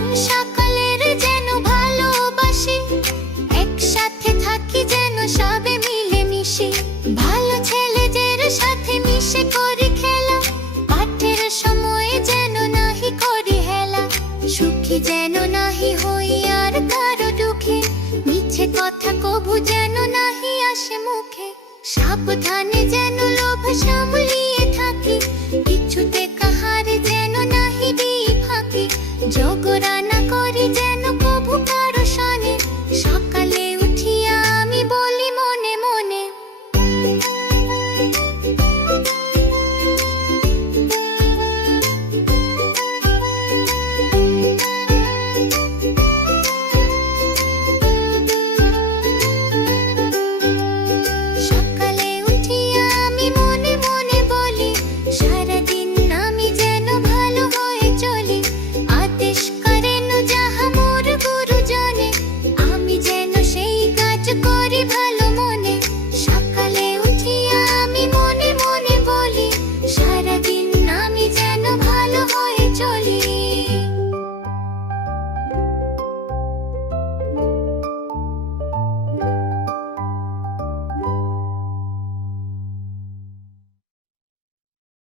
মন সকলের যেন ভালোবাসি, একসাথে থাকি যেন সবে মিলে মিশি। ভালো ছেলেদের সাথে মিশে করি খেলা, পাঠের সময় যেন নাহি করি হেলা। সুখী যেন নাহি হই আর কারো দুঃখে, মিছে কথা কবু যেন নাহি আসে মুখে। সাবধানে যেন লোভ সামলিয়ে থাকি, কিছুতে কাহারে যেন নাহি দিই ফাঁকি। জগরান